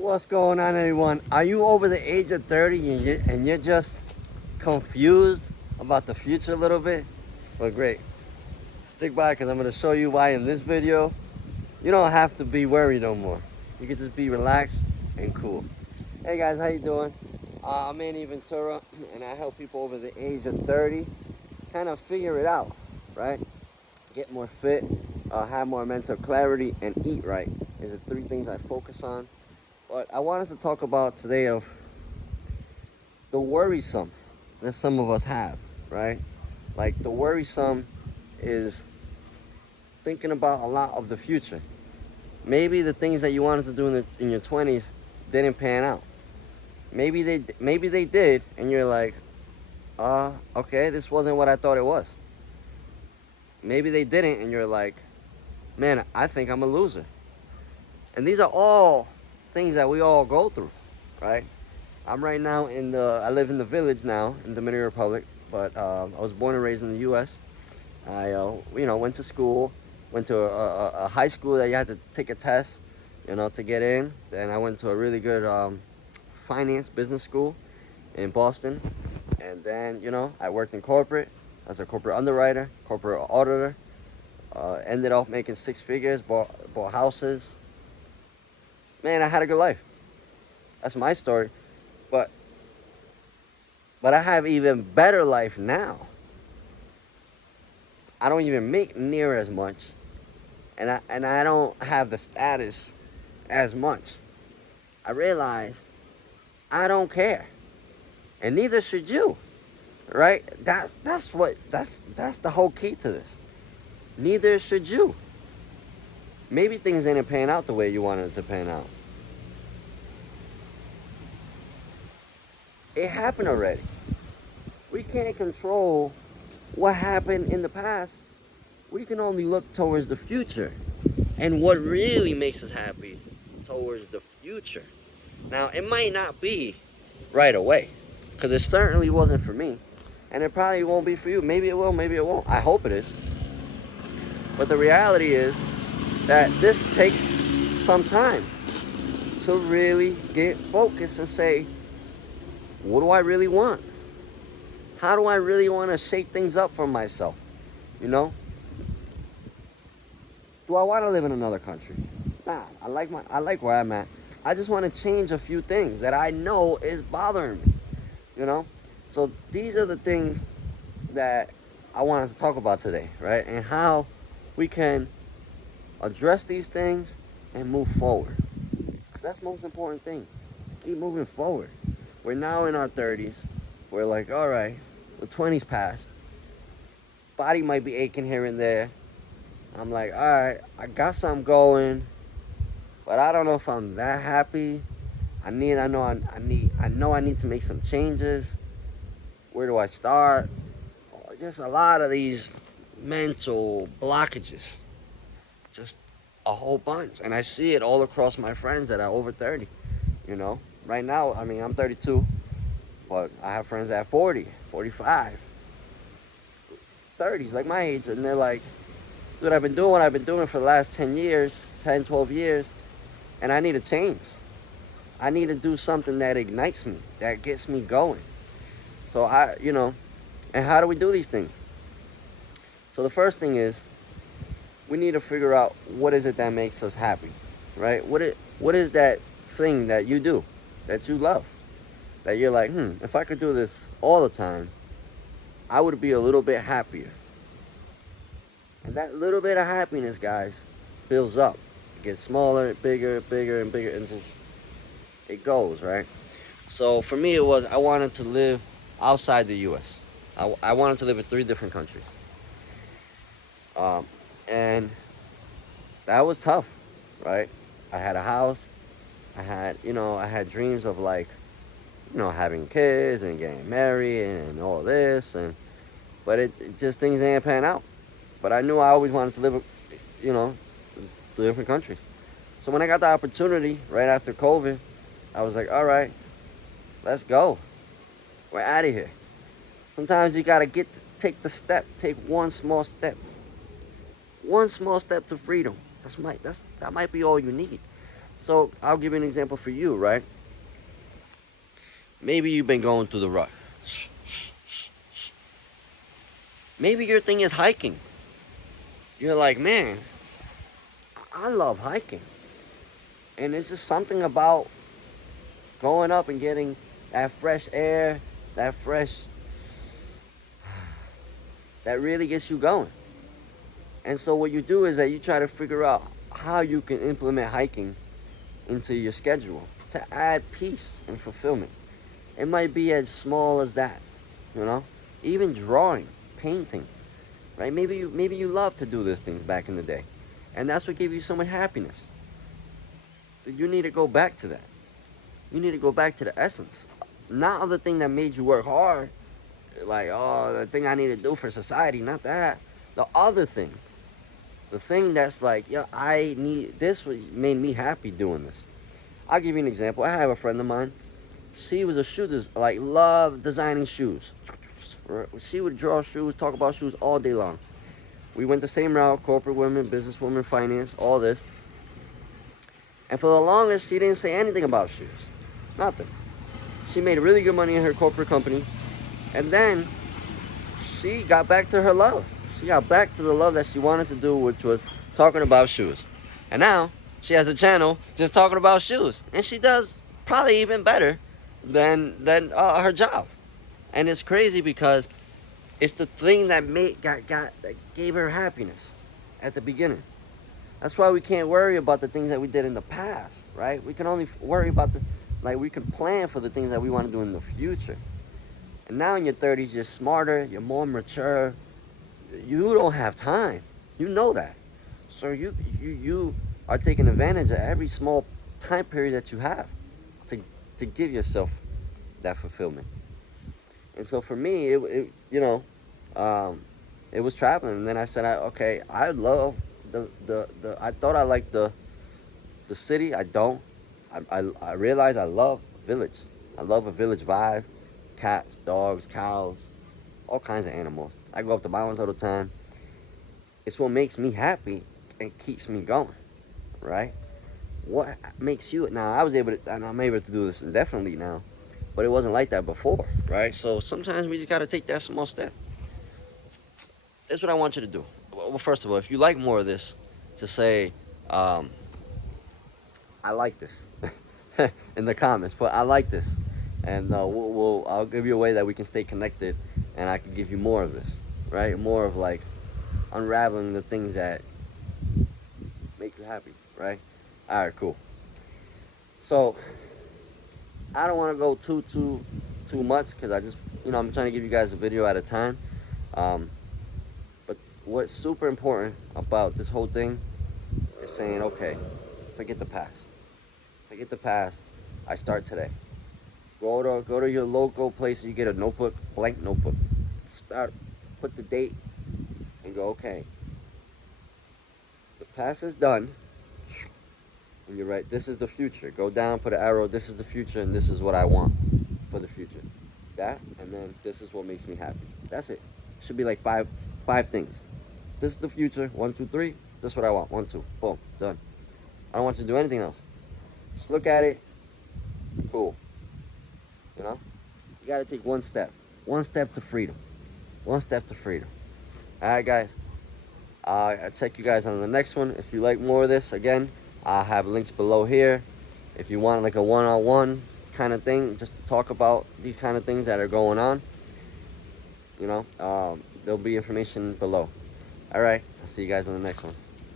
What's going on, everyone? Are you over the age of 30 and you're just confused about the future a little bit? Well, great. Stick by because I'm going to show you why in this video you don't have to be worried no more. You can just be relaxed and cool. Hey guys, how you doing? I'm 𝐅𝐑𝐄𝐄, and I help people over the age of 30 kind of figure it out, right? Get more fit, have more mental clarity, and eat right. These are three things I focus on. But I wanted to talk about today of the worrisome that some of us have, right? Like the worrisome is thinking about a lot of the future. Maybe the things that you wanted to do in your 20s didn't pan out. Maybe they did, and you're like, okay, this wasn't what I thought it was. Maybe they didn't, and you're like, man, I think I'm a loser. And these are all things that we all go through, right? I'm right now I live in the village now in the Dominican Republic, but I was born and raised in the U.S. I, went to school, went to a high school that you had to take a test, to get in. Then I went to a really good finance business school in Boston. And then, I worked in corporate as a corporate underwriter, corporate auditor. Ended up making six figures, bought houses. Man, I had a good life. That's my story. But I have even better life now. I don't even make near as much. And I don't have the status as much. I realize I don't care. And neither should you. Right? That's the whole key to this. Neither should you. Maybe things didn't pan out the way you wanted it to pan out. It happened already. We can't control what happened in the past. We can only look towards the future and what really makes us happy towards the future. Now, it might not be right away, because it certainly wasn't for me, and it probably won't be for you. Maybe it will, maybe it won't. I hope it is. But the reality is that this takes some time to really get focused and say, what do I really want? How do I really want to shake things up for myself? Do I want to live in another country? Nah, I like where I'm at. I just want to change a few things that I know is bothering me. So these are the things that I wanted to talk about today, right? And how we can address these things and move forward. Because that's the most important thing. Keep moving forward. We're now in our 30s. We're like, all right, the 20s passed. Body might be aching here and there. I'm like, all right, I got something going, but I don't know if I'm that happy. I know I need to make some changes. Where do I start? Just a lot of these mental blockages. Just a whole bunch. And I see it all across my friends that are over 30. Right now, I'm 32, but I have friends that are 40, 45, 30s, like my age, and they're like, dude, I've been doing what I've been doing for the last 10 years, 10, 12 years, and I need to change. I need to do something that ignites me, that gets me going. So and how do we do these things? So the first thing is, we need to figure out what is it that makes us happy, right? What is that thing that you do, that you love, that you're like, if I could do this all the time, I would be a little bit happier. And that little bit of happiness, guys, builds up. It gets smaller, bigger, and bigger, and just, it goes, right? So for me, I wanted to live outside the U.S. I wanted to live in 3 different countries. And that was tough, right? I had a house. I had dreams of having kids and getting married and all this, but it just, things didn't pan out. But I knew I always wanted to live, 3 different countries. So when I got the opportunity right after COVID, I was like, all right, let's go. We're out of here. Sometimes you gotta take one small step. One small step to freedom. That might be all you need. So I'll give you an example for you, right? Maybe you've been going through the rut. Maybe your thing is hiking. You're like, man, I love hiking. And it's just something about going up and getting that fresh air, that really gets you going. And so what you do is that you try to figure out how you can implement hiking into your schedule to add peace and fulfillment. It might be as small as that, you know? Even drawing, painting, right? Maybe you love to do these things back in the day. And that's what gave you so much happiness. You need to go back to that. You need to go back to the essence. Not the thing that made you work hard. Like, oh, the thing I need to do for society, not that. The other thing. The thing that's like, yeah, I need, this made me happy doing this. I'll give you an example. I have a friend of mine. She was a shoe, loved designing shoes. She would draw shoes, talk about shoes all day long. We went the same route, corporate women, businesswoman, finance, all this. And for the longest, she didn't say anything about shoes. Nothing. She made really good money in her corporate company. And then she got back to her love. She got back to the love that she wanted to do, which was talking about shoes. And now she has a channel just talking about shoes. And she does probably even better than her job. And it's crazy because it's the thing that that gave her happiness at the beginning. That's why we can't worry about the things that we did in the past, right? We can only worry about we can plan for the things that we want to do in the future. And now in your 30s, you're smarter, you're more mature. You don't have time. You know that. So you are taking advantage of every small time period that you have to give yourself that fulfillment. And so for me, it was traveling. And then I said, okay, I love I thought I liked the city. I don't. I realized I love village. I love a village vibe. Cats, dogs, cows, all kinds of animals. I go up the mountains all the time. It's what makes me happy and keeps me going, right? What makes you? Now I'm able to do this indefinitely now, but it wasn't like that before, right? So sometimes we just got to take that small step. That's what I want you to do. Well, first of all, if you like more of this, to say, I like this in the comments. But I like this, and I'll give you a way that we can stay connected, and I can give you more of this, right? More of like unraveling the things that make you happy, right? All right, cool. So I don't want to go too much because I just, I'm trying to give you guys a video at a time. But what's super important about this whole thing is saying, okay, forget the past. Forget the past. I start today. Go to your local place. You get a notebook, blank notebook. Put the date, and go, okay. The past is done. And you're right, this is the future. Go down, put an arrow, this is the future, and this is what I want for the future. That, and then this is what makes me happy. That's it. Should be like five things. This is the future, 1, 2, 3. This is what I want, 1, 2, boom, done. I don't want you to do anything else. Just look at it, cool. You gotta take one step to freedom. One step to freedom. All right, guys. I'll check you guys on the next one. If you like more of this, again, I have links below here. If you want like a one-on-one kind of thing, just to talk about these kind of things that are going on, there'll be information below. All right, I'll see you guys on the next one.